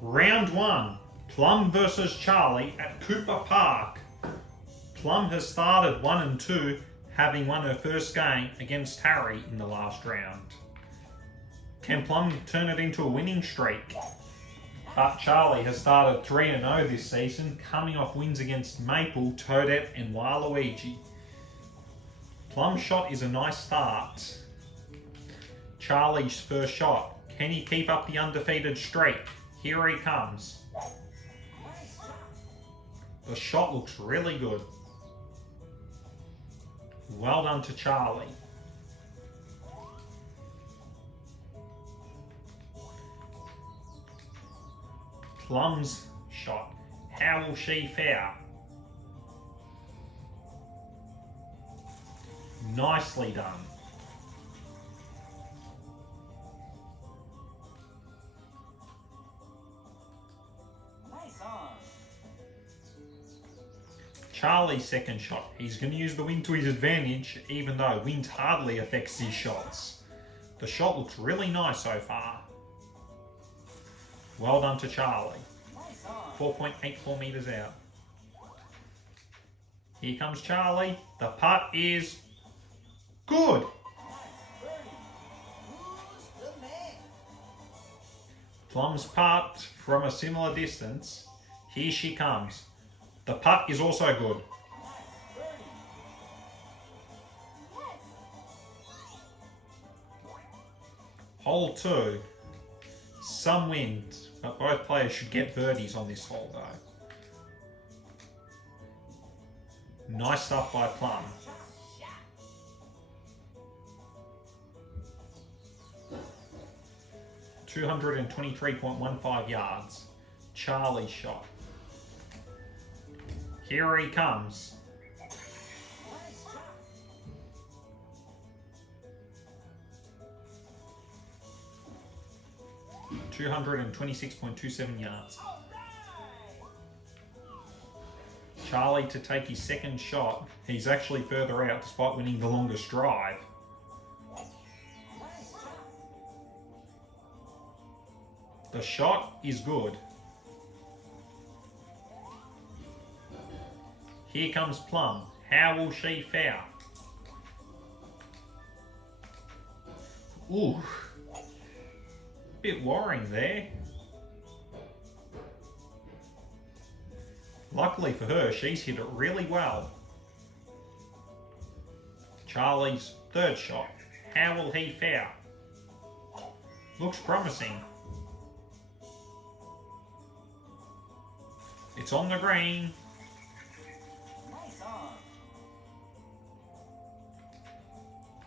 Round 1, Plum versus Charlie at Koopa Park. Plum has started 1 and 2, having won her first game against Harry in the last round. Can Plum turn it into a winning streak? But Charlie has started 3 and 0 this season, coming off wins against Maple, Toadette and Waluigi. Plum's shot is a nice start. Charlie's first shot. Can he keep up the undefeated streak? Here he comes. The shot looks really good. Well done to Charlie. Plum's shot. How will she fare? Nicely done. Charlie's second shot. He's going to use the wind to his advantage, even though wind hardly affects his shots. The shot looks really nice so far. Well done to Charlie. 4.84 metres out. Here comes Charlie. The putt is good. Plum's putt from a similar distance. Here she comes. The putt is also good. Hole 2. Some wind, but both players should get birdies on this hole though. Nice stuff by Plum. .223.15 yards. Charlie's shot. Here he comes. .226.27 yards. Charlie to take his second shot. He's actually further out despite winning the longest drive. The shot is good. Here comes Plum. How will she fare? Ooh. Bit worrying there. Luckily for her, she's hit it really well. Charlie's third shot. How will he fare? Looks promising. It's on the green.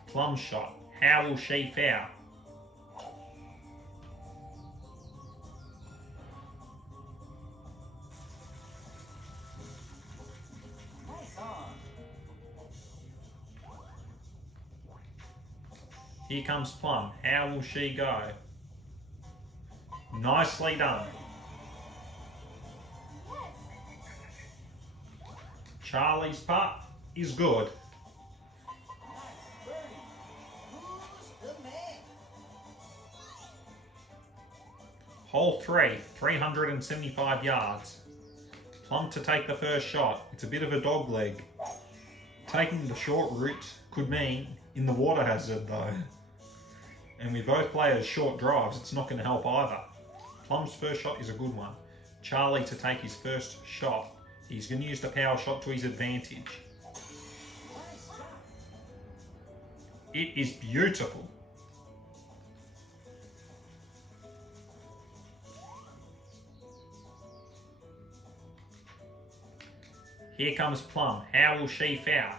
Plum shot. How will she fare? Here comes Plum. How will she go? Nicely done. Charlie's putt is good. Hole 3, 375 yards. Plum to take the first shot. It's a bit of a dog leg. Taking the short route could mean in the water hazard though. And with both players short drives, it's not going to help either. Plum's first shot is a good one. Charlie to take his first shot. He's going to use the power shot to his advantage. It is beautiful. Here comes Plum. How will she fare?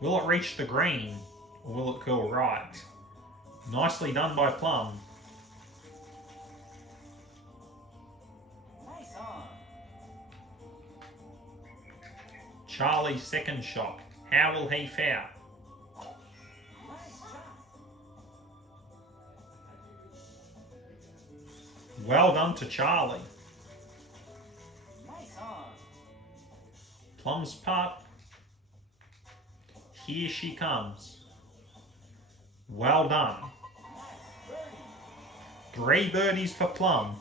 Will it reach the green or will it curl right? Nicely done by Plum. Charlie's second shot. How will he fare? Well done to Charlie. Plum's putt. Here she comes. Well done. 3 birdies for Plum.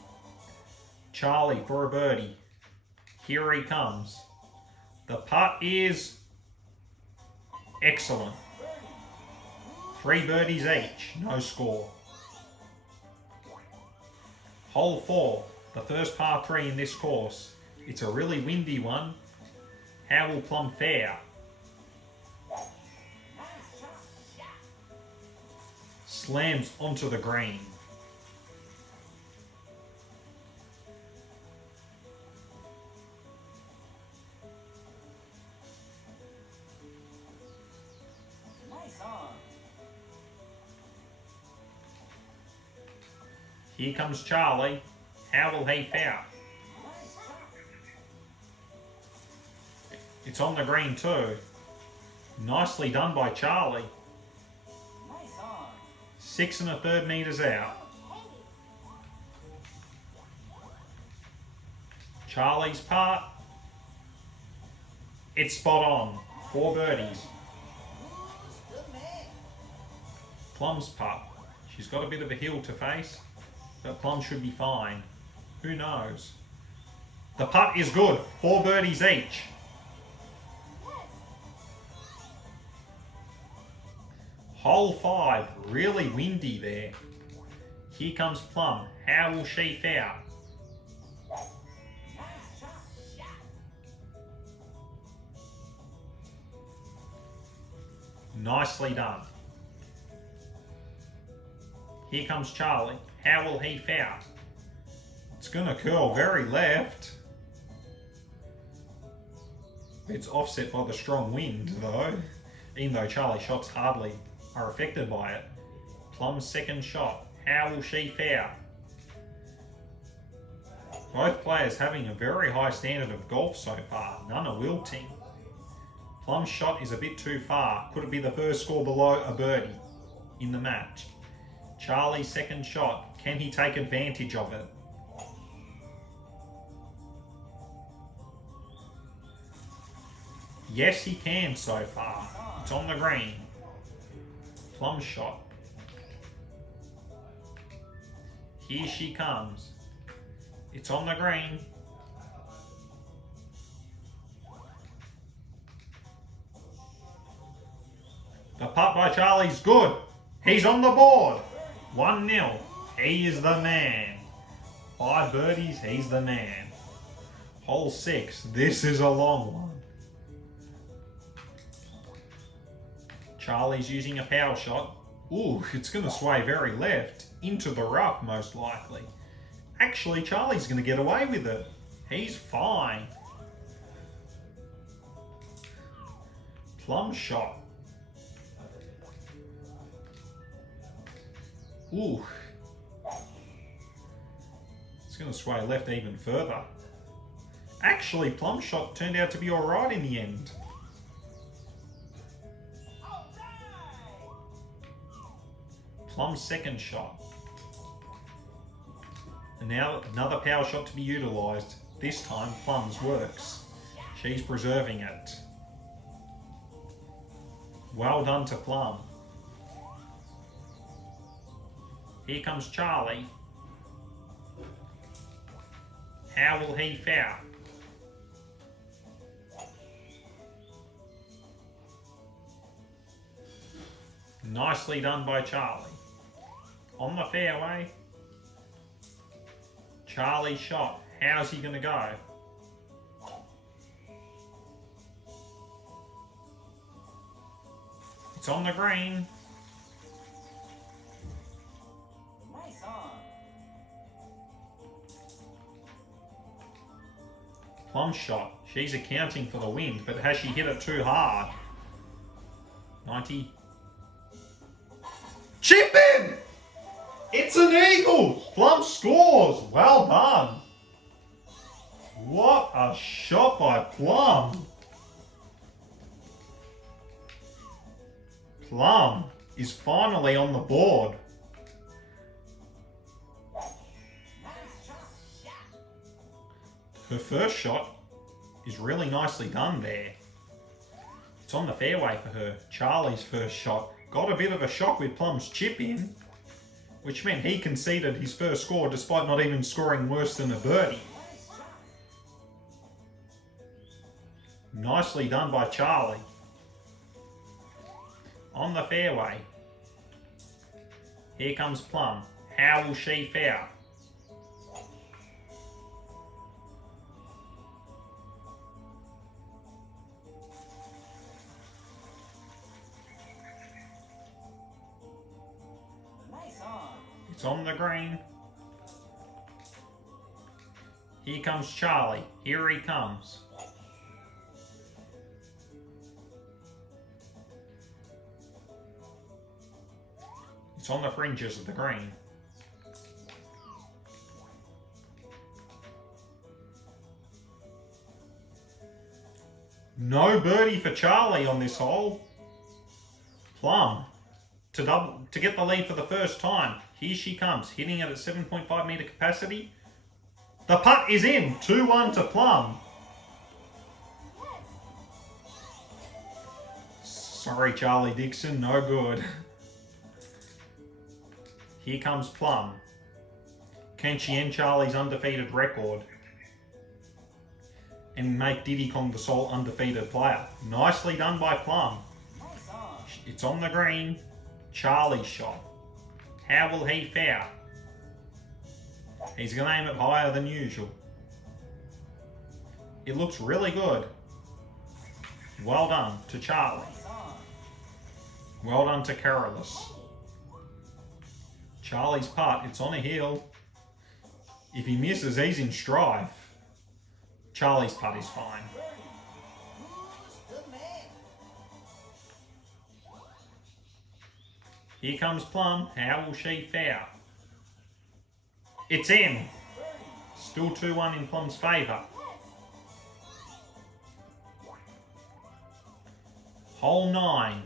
Charlie for a birdie. Here he comes. The putt is excellent. 3 birdies each, no score. Hole 4, the first par 3 in this course. It's a really windy one. How will Plum fare? Slams onto the green. Here comes Charlie. How will he fare? It's on the green too. Nicely done by Charlie. 6 1/3 metres out. Charlie's putt. It's spot on. 4 birdies. Plum's putt. She's got a bit of a hill to face, but Plum should be fine. Who knows? The putt is good. 4 birdies each. Hole 5, really windy there. Here comes Plum. How will she fare? Nicely done. Here comes Charlie. How will he fare? It's going to curl very left. It's offset by the strong wind though, even though Charlie's shots hardly are affected by it. Plum's second shot. How will she fare? Both players having a very high standard of golf so far. None are wilting. Plum's shot is a bit too far. Could it be the first score below a birdie in the match? Charlie's second shot. Can he take advantage of it? Yes, he can so far. It's on the green. Plum's shot. Here she comes. It's on the green. The putt by Charlie's good. He's on the board. 1-0. He is the man. 5 birdies, he's the man. Hole 6. This is a long one. Charlie's using a power shot. Ooh, it's going to sway very left. Into the rough, most likely. Actually, Charlie's going to get away with it. He's fine. Plum shot. Ooh. It's going to sway left even further. Actually, Plum shot turned out to be alright in the end. Plum's second shot. And now another power shot to be utilised. This time Plum's works. She's preserving it. Well done to Plum. Here comes Charlie. How will he fare? Nicely done by Charlie. On the fairway. Charlie's shot. How's he going to go? It's on the green. Nice on. Plum shot. She's accounting for the wind, but has she hit it too hard? 90. Chip in! It's an eagle! Plum scores! Well done! What a shot by Plum! Plum is finally on the board. Her first shot is really nicely done there. It's on the fairway for her. Charlie's first shot got a bit of a shock with Plum's chip in. which meant he conceded his first score despite not even scoring worse than a birdie. Nicely done by Charlie. On the fairway. Here comes Plum. How will she fare? Nice on. It's on the green. Here comes Charlie. Here he comes. It's on the fringes of the green. No birdie for Charlie on this hole. Plum to get the lead for the first time. Here she comes, hitting it at 7.5 metre capacity. The putt is in. 2-1 to Plum. Sorry, Charlie Dixon, no good. Here comes Plum. Can she end Charlie's undefeated record and make Diddy Kong the sole undefeated player? Nicely done by Plum. Nice on. It's on the green. Charlie's shot. How will he fare? He's going to aim it higher than usual. It looks really good. Well done to Charlie. Nice on. Well done to Carolus. Charlie's putt, it's on a hill. If he misses, he's in strife. Charlie's putt is fine. Who's the man? Here comes Plum. How will she fare? It's in. Still 2-1 in Plum's favour. Hole 9.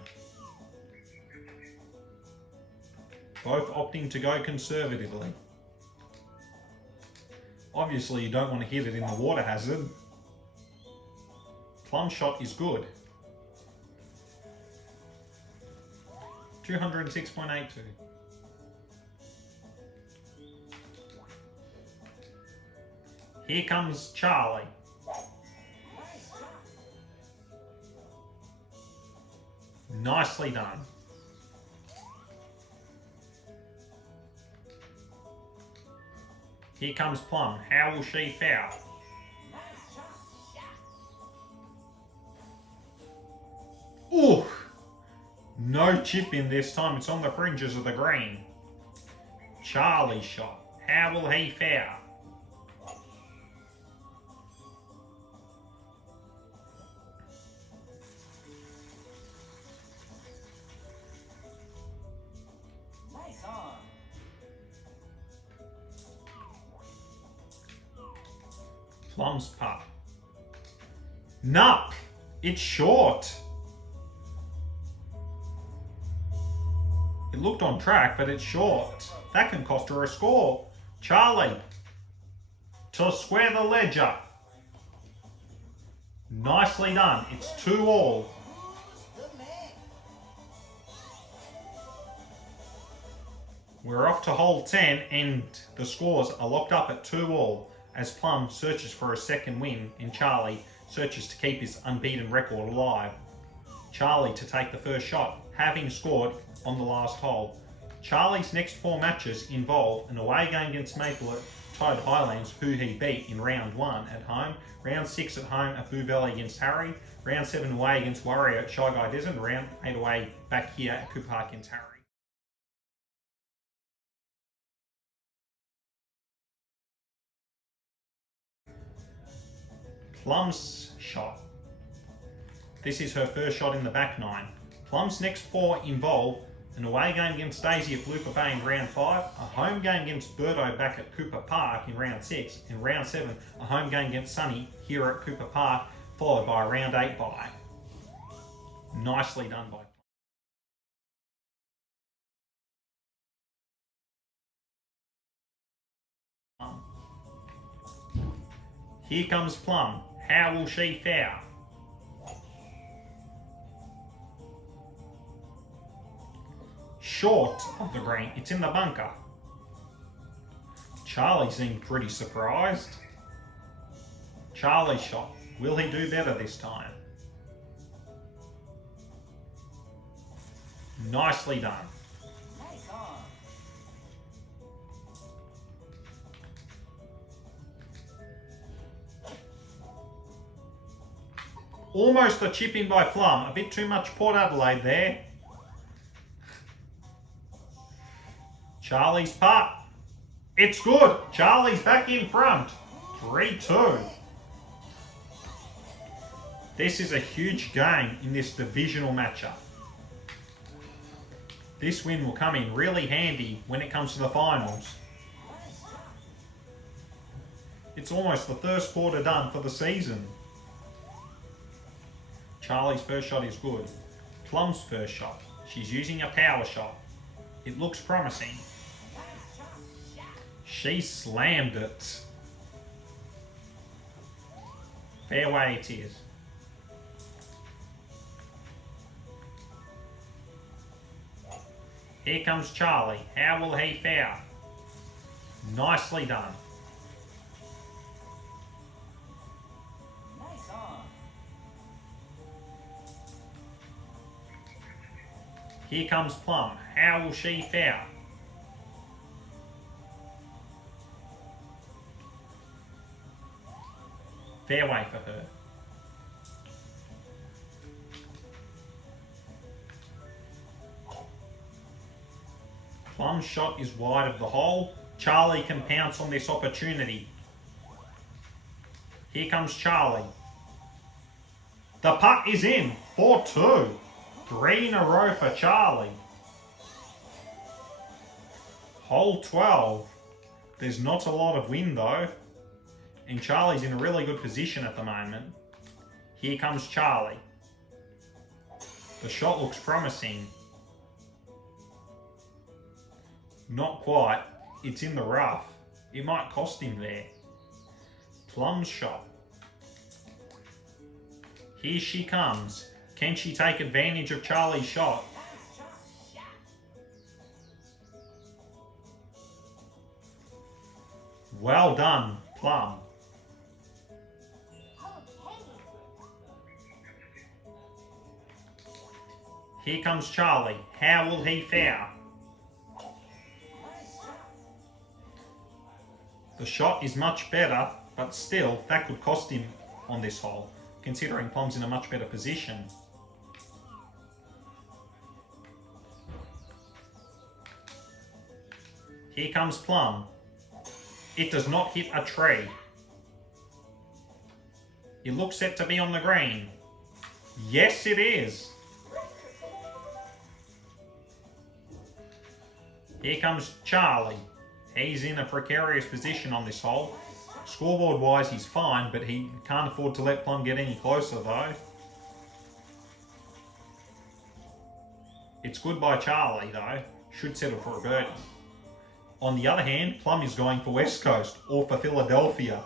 Both opting to go conservatively. Obviously, you don't want to hit it in the water hazard. Plum's shot is good. 206.82. Here comes Charlie. Nicely done. Here comes Plum. How will she fare? Ooh! No chip in this time. It's on the fringes of the green. Charlie's shot. How will he fare? Nice on. Plum's putt. Nuck! It's short. It looked on track, but it's short. That can cost her a score. Charlie, to square the ledger. Nicely done. It's 2-all. Who's the man? We're off to hole 10 and the scores are locked up at 2-all as Plum searches for a second win and Charlie searches to keep his unbeaten record alive. Charlie to take the first shot, having scored on the last hole. Charlie's next 4 matches involve an away game against Maple at Toad Highlands, who he beat in round 1 at home, round 6 at home at Boo Valley against Harry, round 7 away against Warrior at Shy Guy Desert, and round 8 away back here at Koopa Park against Harry. Plum's shot. This is her first shot in the back 9. Plum's next 4 involve an away game against Daisy at Blooper Bay in round 5, a home game against Birdo back at Koopa Park in round 6, and round 7, a home game against Sunny here at Koopa Park, followed by a round 8 bye. Nicely done by Plum. Here comes Plum. How will she fare? Short of the green. It's in the bunker. Charlie seemed pretty surprised. Charlie's shot. Will he do better this time? Nicely done. Nice on. Almost a chip in by Plum. A bit too much Port Adelaide there. Charlie's putt. It's good. Charlie's back in front. 3-2. This is a huge game in this divisional matchup. This win will come in really handy when it comes to the finals. It's almost the first quarter done for the season. Charlie's first shot is good. Plum's first shot. She's using a power shot. It looks promising. She slammed it. Fairway it is. Here comes Charlie. How will he fare? Nicely done. Nice on. Here comes Plum. How will she fare? Fairway for her. Plum's shot is wide of the hole. Charlie can pounce on this opportunity. Here comes Charlie. The putt is in. 4-2. 3 in a row for Charlie. Hole 12. There's not a lot of wind though. And Charlie's in a really good position at the moment. Here comes Charlie. The shot looks promising. Not quite. It's in the rough. It might cost him there. Plum's shot. Here she comes. Can she take advantage of Charlie's shot? Well done, Plum. Here comes Charlie. How will he fare? The shot is much better, but still, that could cost him on this hole, considering Plum's in a much better position. Here comes Plum. It does not hit a tree. It looks set to be on the green. Yes, it is. Here comes Charlie. He's in a precarious position on this hole. Scoreboard wise, he's fine, but he can't afford to let Plum get any closer though. It's good by Charlie though. Should settle for a birdie. On the other hand, Plum is going for West Coast or for Philadelphia.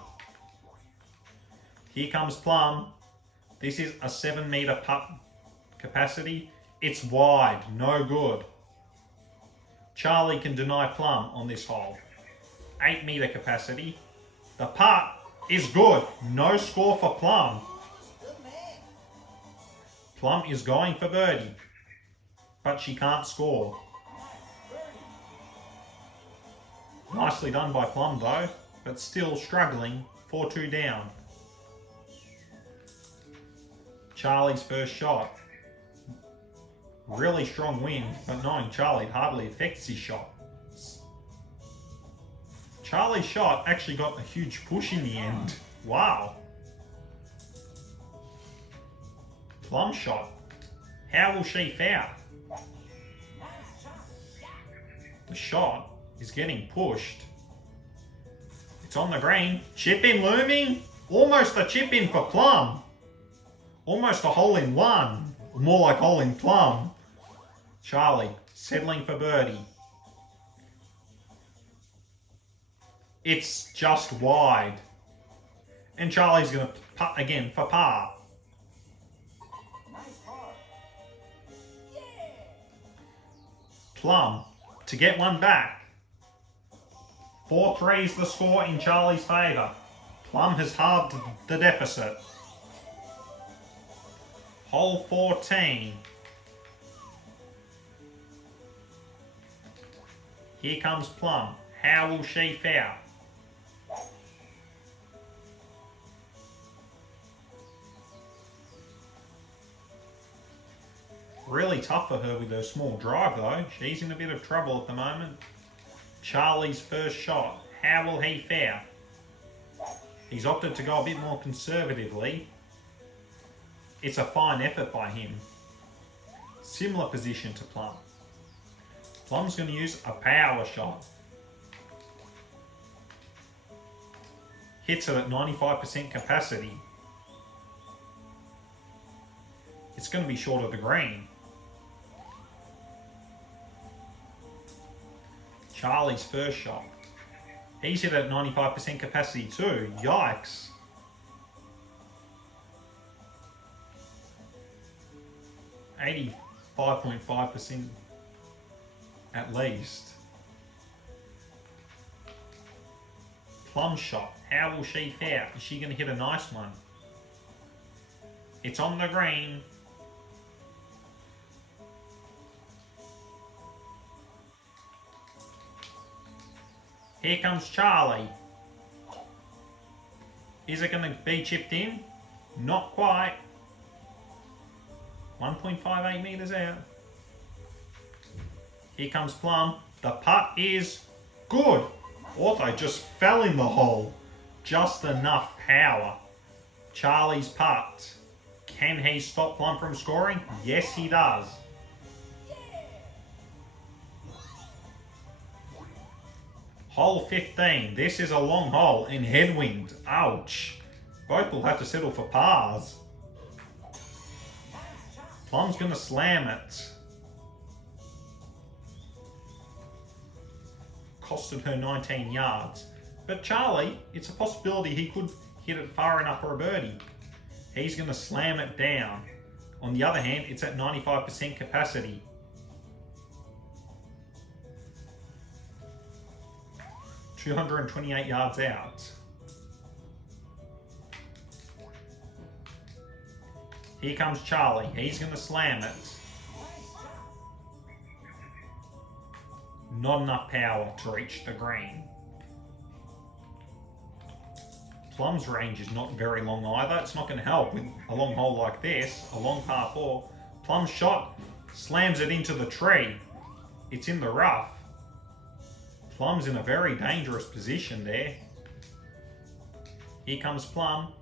Here comes Plum. This is a 7-meter putt capacity. It's wide, no good. Charlie can deny Plum on this hole. 8-meter capacity. The putt is good. No score for Plum. Good man. Plum is going for birdie, but she can't score. Nicely done by Plum though, but still struggling. 4-2 down. Charlie's first shot. Really strong wind, but knowing Charlie, it hardly affects his shot. Charlie's shot actually got a huge push in the end. Wow. Plum shot. How will she fare? The shot is getting pushed. It's on the green. Chip in looming. Almost a chip in for Plum. Almost a hole in one. More like hole in Plum. Charlie settling for birdie. It's just wide. And Charlie's going to putt again for par. Nice par. Yeah. Plum to get one back. 4-3 is the score in Charlie's favour. Plum has halved the deficit. Hole 14. Here comes Plum. How will she fare? Really tough for her with her small drive though. She's in a bit of trouble at the moment. Charlie's first shot. How will he fare? He's opted to go a bit more conservatively. It's a fine effort by him. Similar position to Plum. Plum's going to use a power shot. Hits it at 95% capacity. It's going to be short of the green. Charlie's first shot. He's hit at 95% capacity too. Yikes. .5% at least. Plum shot. How will she fare? Is she going to hit a nice one? It's on the green. Here comes Charlie. Is it going to be chipped in? Not quite. 1.58 metres out. Here comes Plum. The putt is good. Although just fell in the hole. Just enough power. Charlie's putt. Can he stop Plum from scoring? Yes, he does. Hole 15. This is a long hole in headwind. Ouch. Both will have to settle for pars. Plum's going to slam it. Costed her 19 yards. But Charlie, it's a possibility he could hit it far enough for a birdie. He's going to slam it down. On the other hand, it's at 95% capacity. .228 yards out. Here comes Charlie. He's going to slam it. Not enough power to reach the green. Plum's range is not very long either. It's not going to help with a long hole like this, a long par 4. Plum's shot slams it into the tree. It's in the rough. Plum's in a very dangerous position there. Here comes Plum.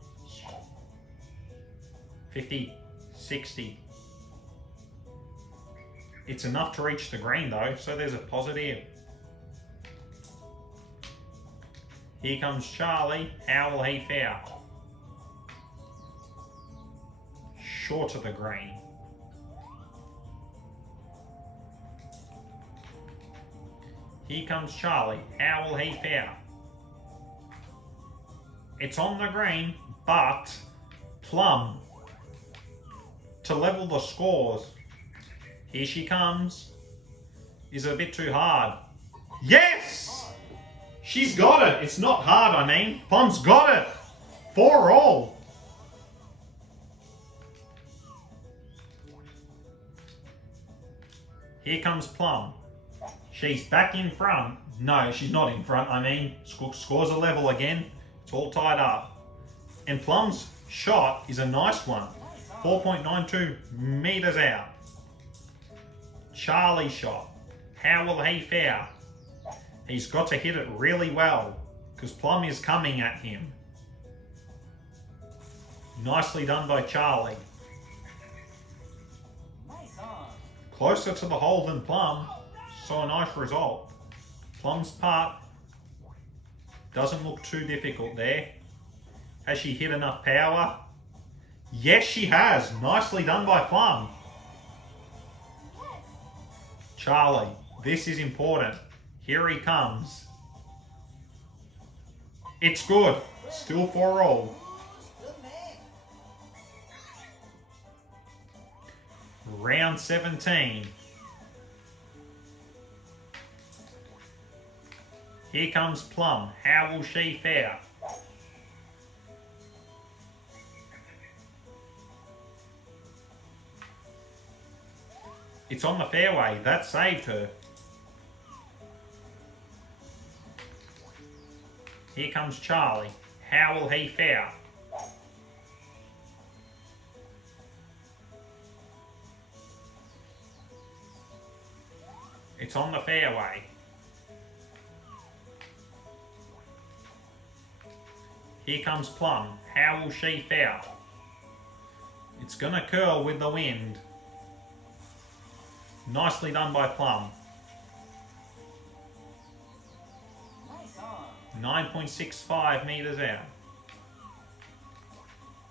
50, 60. It's enough to reach the green though, so there's a positive. Here comes Charlie. How will he fare? Short of the green. Here comes Charlie. How will he fare? It's on the green, but Plum to level the scores. Here she comes. Is it a bit too hard? Yes! She's got it. It's not hard, I mean. Plum's got it. 4-all. Here comes Plum. She's back in front. No, she's not in front. I mean, scores are level again. It's all tied up. And Plum's shot is a nice one. 4.92 metres out. Charlie's shot. How will he fare? He's got to hit it really well because Plum is coming at him. Nicely done by Charlie. Closer to the hole than Plum, so a nice result. Plum's putt doesn't look too difficult there. Has she hit enough power? Yes, she has. Nicely done by Plum. Charlie, this is important. Here he comes. It's good. Still 4-all. Round 17. Here comes Plum. How will she fare? It's on the fairway. That saved her. Here comes Charlie. How will he fare? It's on the fairway. Here comes Plum. How will she fare? It's gonna curl with the wind. Nicely done by Plum. Nice on. 9.65 metres out.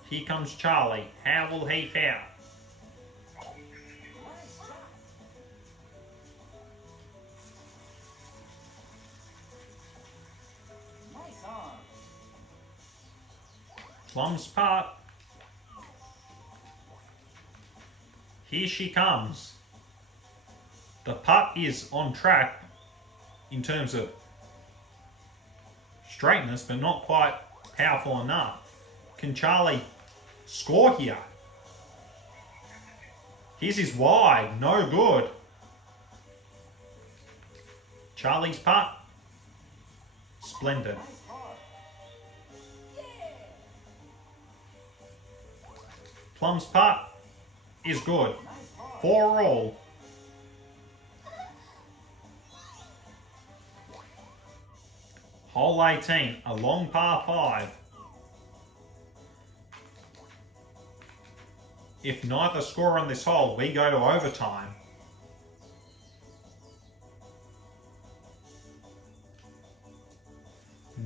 Here comes Charlie. How will he fare? Nice shot. Nice on. Plum's putt. Here she comes. The putt is on track in terms of straightness, but not quite powerful enough. Can Charlie score here? His is wide, no good. Charlie's putt, splendid. Nice par. Yeah. Plum's putt is good. Nice par. 4 all. Hole 18, a long par 5. If neither score on this hole, we go to overtime.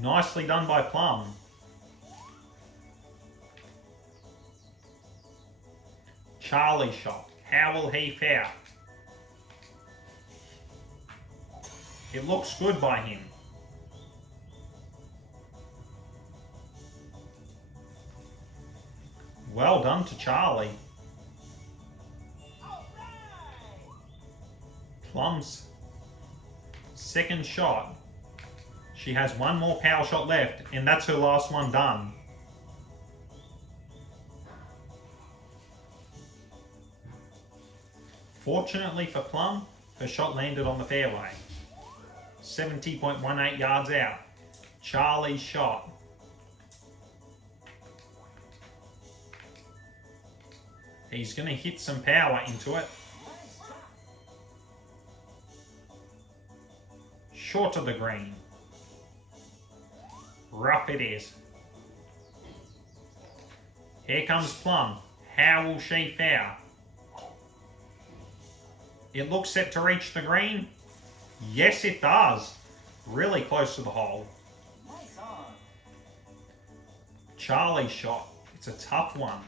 Nicely done by Plum. Charlie shot. How will he fare? It looks good by him. Well done to Charlie. All right. Plum's second shot. She has one more power shot left, and that's her last one done. Fortunately for Plum, her shot landed on the fairway. 70.18 yards out. Charlie's shot. He's going to hit some power into it. Nice shot. Short of the green. Rough it is. Here comes Plum. How will she fare? It looks set to reach the green. Yes, it does. Really close to the hole. Nice on. Charlie's shot. It's a tough one.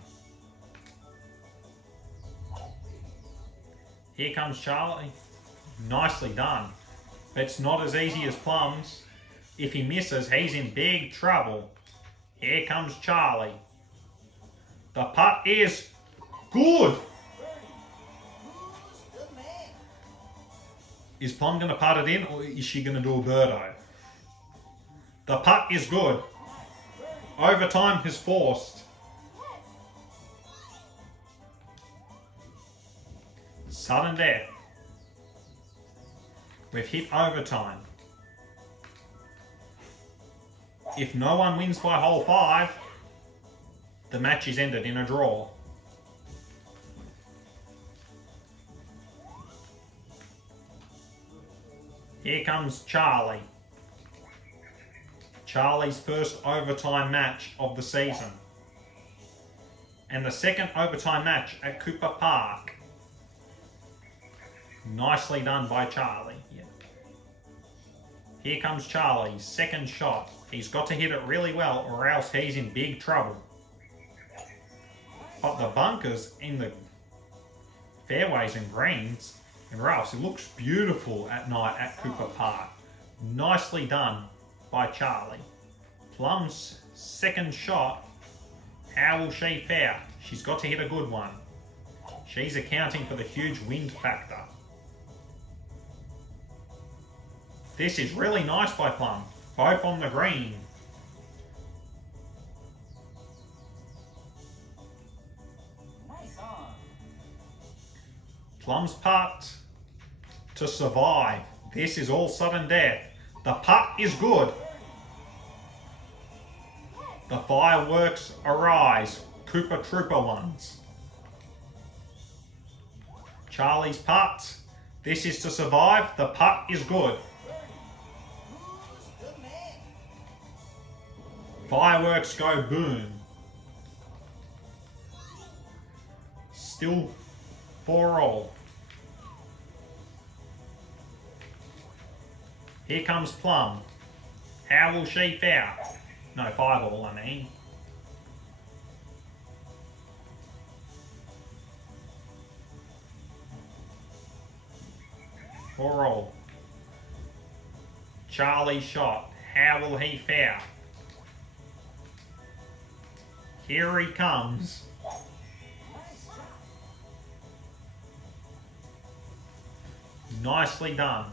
Here comes Charlie. Nicely done. It's not as easy as Plum's. If he misses, he's in big trouble. Here comes Charlie. The putt is good. Birdie. Who's the man? Is Plum going to putt it in, or is she going to do a birdo? The putt is good. Birdie. Overtime is forced. Sudden death. We've hit overtime. If no one wins by hole 5, the match is ended in a draw. Here comes Charlie. Charlie's first overtime match of the season. And the second overtime match at Koopa Park. Nicely done by Charlie. Yeah. Here comes Charlie's second shot. He's got to hit it really well or else he's in big trouble. But the bunkers in the fairways and greens and roughs, it looks beautiful at night at Koopa Park. Nicely done by Charlie. Plum's second shot. How will she fare? She's got to hit a good one. She's accounting for the huge wind factor. This is really nice by Plum. Both on the green. Nice on. Plum's putt to survive. This is all sudden death. The putt is good. The fireworks arise. Koopa Trooper ones. Charlie's putt. This is to survive. The putt is good. Who's the man? Fireworks go boom. Still 4-all. Here comes Plum. How will she fare? No, 5-all, I mean. Four all. Charlie shot. How will he fare? Here he comes. Nice shot. Nicely done.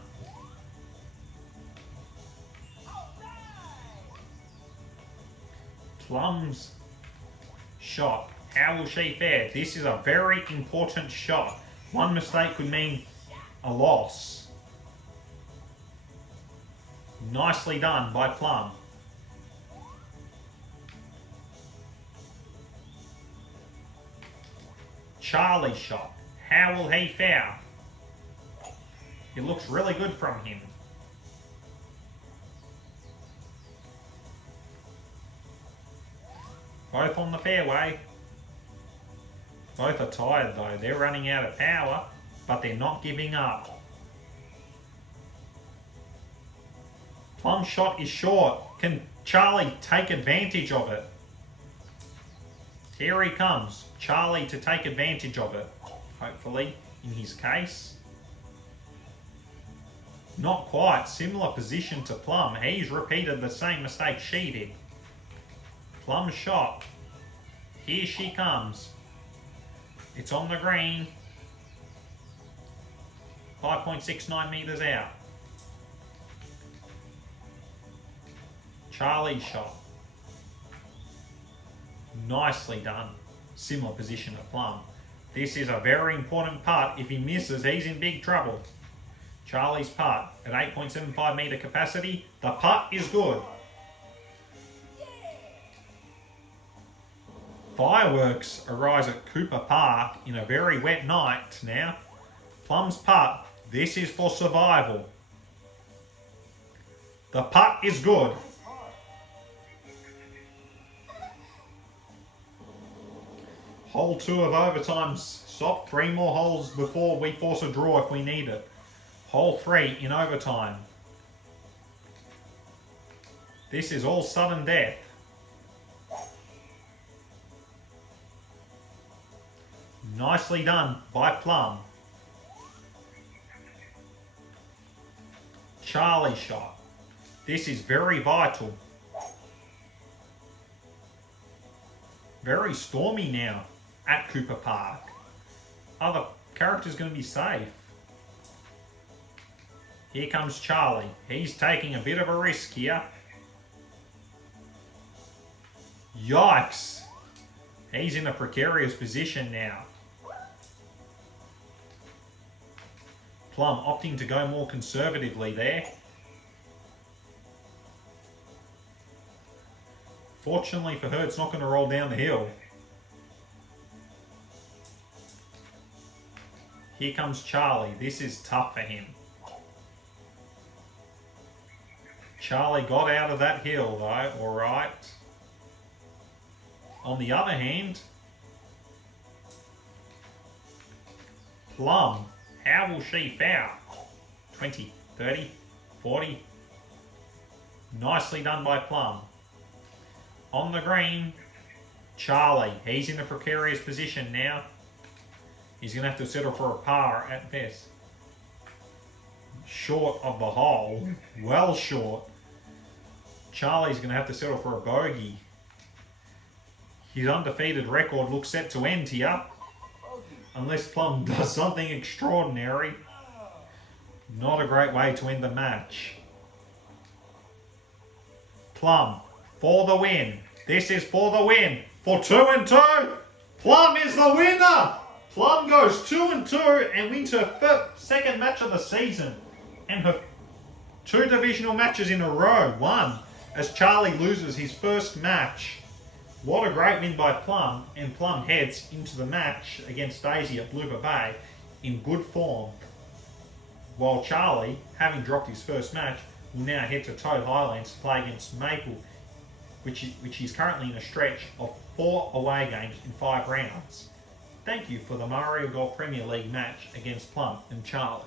All right. Plum's shot. How will she fare? This is a very important shot. One mistake could mean a loss. Nicely done by Plum. Charlie's shot. How will he fare? It looks really good from him. Both on the fairway. Both are tired though. They're running out of power, but they're not giving up. Plum's shot is short. Can Charlie take advantage of it? Here he comes. Charlie to take advantage of it. Hopefully, in his case. Not quite. Similar position to Plum. He's repeated the same mistake she did. Plum's shot. Here she comes. It's on the green. 5.69 metres out. Charlie's shot. Nicely done. Similar position to Plum. This is a very important putt. If he misses, he's in big trouble. Charlie's putt at 8.75 metre capacity. The putt is good. Fireworks arise at Koopa Park in a very wet night now. Plum's putt. This is for survival. The putt is good. Hole 2 of overtime's stopped. 3 more holes before we force a draw if we need it. Hole 3 in overtime. This is all sudden death. Nicely done by Plum. Charlie shot. This is very vital. Very stormy now at Koopa Park. Are the characters going to be safe? Here comes Charlie. He's taking a bit of a risk here. Yikes. He's in a precarious position now. Plum opting to go more conservatively there. Fortunately for her, it's not going to roll down the hill. Here comes Charlie. This is tough for him. Charlie got out of that hill though, alright. On the other hand, Plum, how will she fare? 20, 30, 40. Nicely done by Plum. On the green, Charlie. He's in a precarious position now. He's going to have to settle for a par at best. Short of the hole. Well short. Charlie's going to have to settle for a bogey. His undefeated record looks set to end here. Unless Plum does something extraordinary. Not a great way to end the match. Plum for the win. This is for the win. For 2-2, Plum is the winner. Plum goes 2-2 and wins her second match of the season and her 2 divisional matches in a row won as Charlie loses his first match. What a great win by Plum, and Plum heads into the match against Daisy at Blooper Bay in good form. While Charlie, having dropped his first match, will now head to Toad Highlands to play against Maple, which is currently in a stretch of 4 away games in 5 rounds. Thank you for the Mario Golf Premier League match against Plum and Charlie.